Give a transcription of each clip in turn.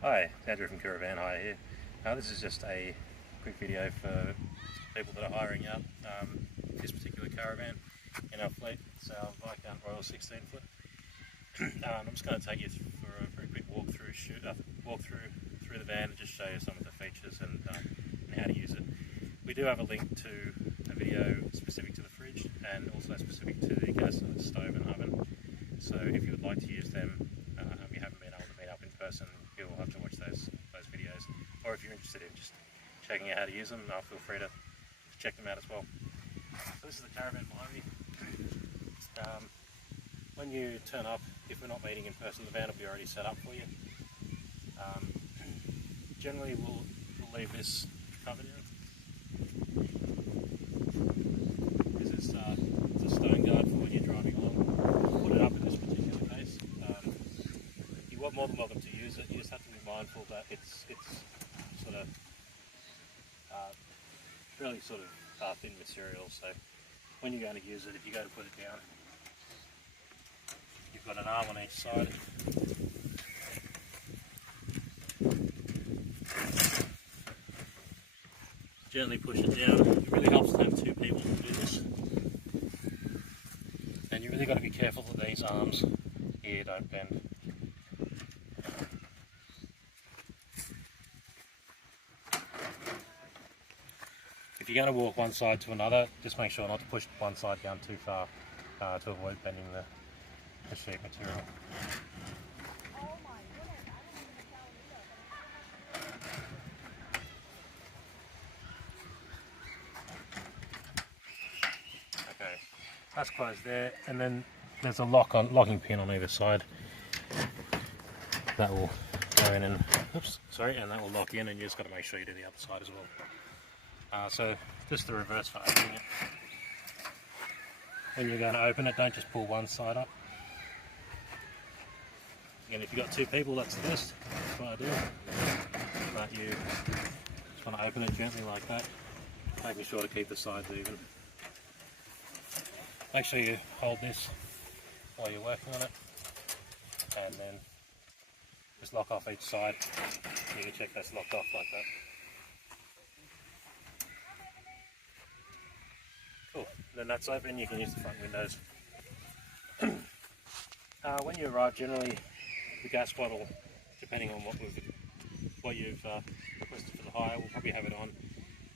Hi, Andrew from Koora here. This is just a quick video for people that are hiring out this particular caravan in our fleet. It's our Viscount Royal 16 foot. I'm just going to take you for a very quick walk through the van and just show you some of the features and how to use it. We do have a link to a video specific to the fridge and also specific to the gas stove and oven. So if you would like to use them and you haven't been able to meet up in person, you'll have to watch those videos. Or if you're interested in just checking out how to use them, feel free to check them out as well. So this is the caravan behind me. When you turn up, if we're not meeting in person, the van will be already set up for you. Generally we'll leave this covered in. It's a stone guard for when you're driving along. We'll put it up in this particular case. You're more than welcome to use it. You just have to be mindful that it's sort of really sort of thin material. So when you're going to use it, if you go to put it down, you've got an arm on each side. Gently push it down. It really helps to have two people to do this. And you really got to be careful that these arms here don't bend. If you're going to walk one side to another, just make sure not to push one side down too far to avoid bending the sheet material. Okay, that's closed there, and then there's a locking pin on either side that will go in and and that will lock in, and you just got to make sure you do the other side as well. So just the reverse for opening it. When you're going to open it, don't just pull one side up. Again, if you've got two people, that's the best. That's what I do. But you just want to open it gently like that, making sure to keep the sides even. Make sure you hold this while you're working on it, and then just lock off each side. You can check that's locked off like that. Cool. Then that's open, you can use the front windows. When you arrive, generally the gas bottle, depending on what you've requested for the hire, we'll probably have it on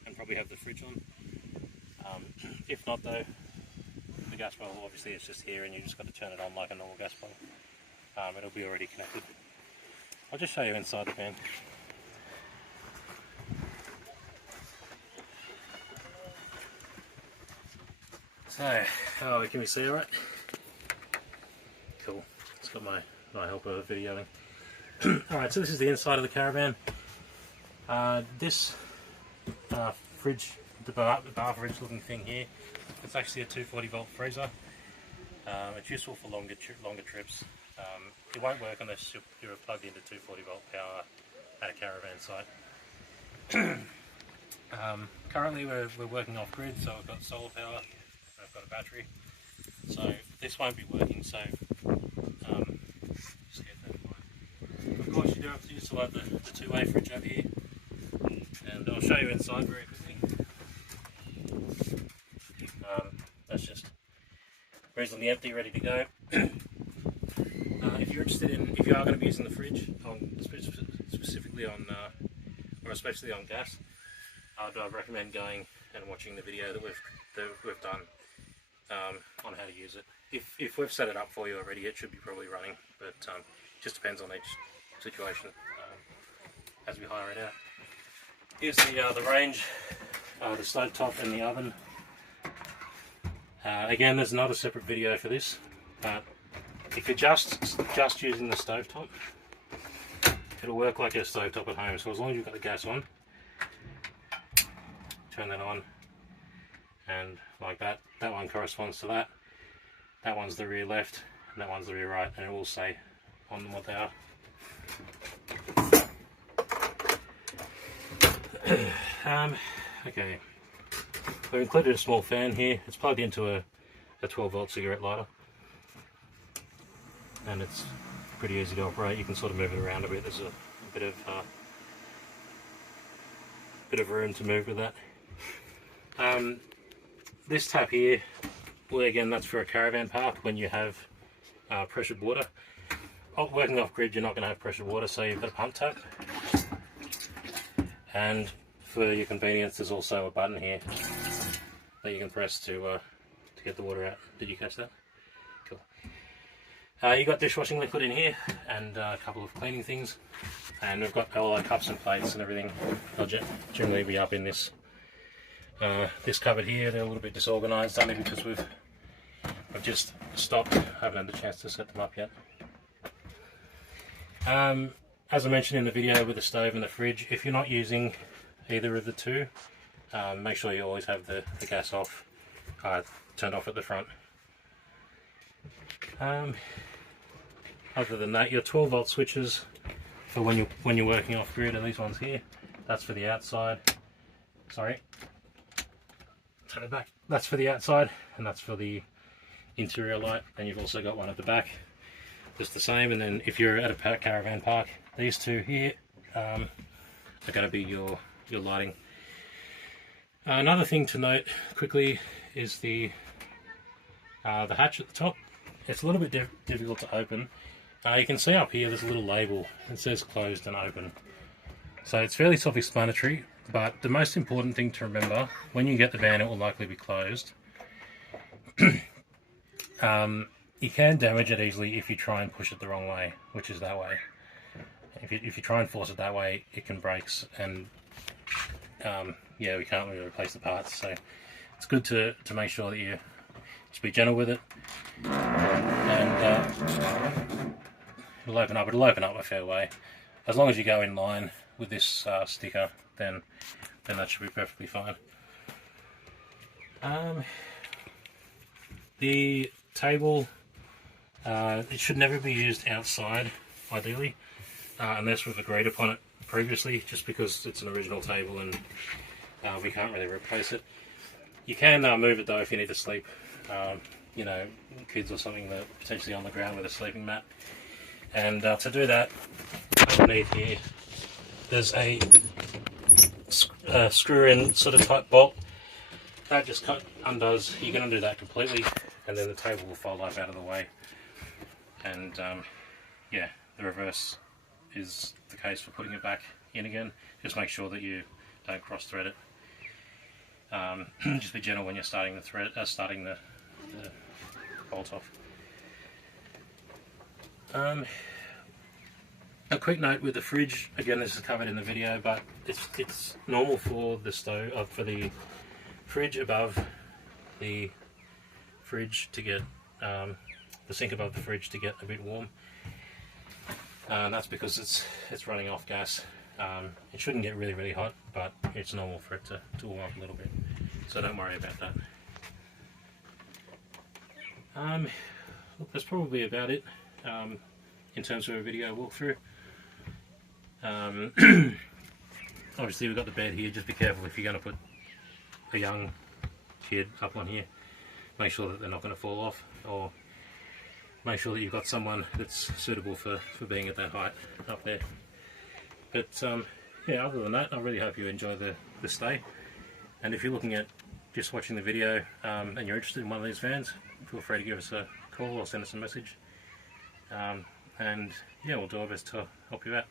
and probably have the fridge on. If not though, the gas bottle obviously is just here and you just got to turn it on like a normal gas bottle. It'll be already connected. I'll just show you inside the van. So, can we see alright? Cool. It's got my helper videoing. Alright, so this is the inside of the caravan. This fridge, the bar fridge looking thing here, it's actually a 240 volt freezer. It's useful for longer trips. It won't work unless you're plugged into 240 volt power at a caravan site. Currently we're working off grid, so I've got solar power. I've got a battery, so this won't be working, so just keep that in mind. Of course you do have to utilize the two-way fridge over here, and I'll show you inside very quickly. That's just reasonably empty, ready to go. If you're interested if you are going to be using the fridge, specifically on, or especially on gas, I'd recommend going and watching the video that we've done on how to use it. If we've set it up for you already, it should be probably running, but it just depends on each situation as we hire it out. Here's the range, the stove top and the oven. Again, there's not a separate video for this, but if you're just using the stove top, it'll work like a stove top at home. So as long as you've got the gas on, turn that on, and like that one corresponds to that. That one's the rear left, and that one's the rear right, and it will say on them what they are. Okay, we've included a small fan here. It's plugged into a 12 volt cigarette lighter, and it's pretty easy to operate. You can sort of move it around a bit. There's a bit of room to move with that. This tap here, well, again, that's for a caravan park when you have pressured water. Working off grid, you're not going to have pressured water, so you've got a pump tap. And for your convenience, there's also a button here that you can press to get the water out. Did you catch that? Cool. You got dishwashing liquid in here and a couple of cleaning things, and we've got all our cups and plates and everything. They'll generally be up in this cupboard here. They're a little bit disorganised, only because we've just stopped. I haven't had the chance to set them up yet. As I mentioned in the video with the stove and the fridge, if you're not using either of the two, make sure you always have the gas off, turned off at the front. Other than that, your 12 volt switches for when you're working off grid are these ones here. That's for the outside. Sorry, turn it back. That's for the outside, and that's for the interior light. And you've also got one at the back, just the same. And then if you're at a caravan park, these two here are going to be your lighting. Another thing to note quickly is the hatch at the top. It's a little bit difficult to open. You can see up here there's a little label that says closed and open. So it's fairly self-explanatory, but the most important thing to remember, when you get the van, it will likely be closed. You can damage it easily if you try and push it the wrong way, which is that way. If you try and force it that way, it can break, and yeah, we can't really replace the parts. So it's good to make sure that you just be gentle with it, and it'll open up. It'll open up a fair way, as long as you go in line with this sticker. Then that should be perfectly fine. The table, it should never be used outside, ideally, unless we've agreed upon it previously, just because it's an original table and we can't really replace it. You can move it though if you need to sleep, you know, kids or something that are potentially on the ground with a sleeping mat. And to do that, underneath here, there's a screw-in sort of type bolt that just undoes. You can undo that completely, and then the table will fold up out of the way. And yeah, the reverse is the case for putting it back in again. Just make sure that you don't cross thread it. Just be gentle when you're starting the bolt off. A quick note with the fridge, again this is covered in the video, but it's normal for the stove, for the fridge above the fridge to get, the sink above the fridge to get a bit warm. And that's because it's running off gas. It shouldn't get really hot, but it's normal for it to warm up a little bit, so don't worry about that. Look, that's probably about it in terms of a video walkthrough. Obviously we've got the bed here. Just be careful if you're going to put a young kid up on here. Make sure that they're not going to fall off, or make sure that you've got someone that's suitable for being at that height up there. But yeah, other than that, I really hope you enjoy the stay. And if you're looking at just watching the video and you're interested in one of these vans, feel free to give us a call or send us a message. And yeah, we'll do our best to help you out.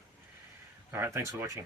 Alright, thanks for watching.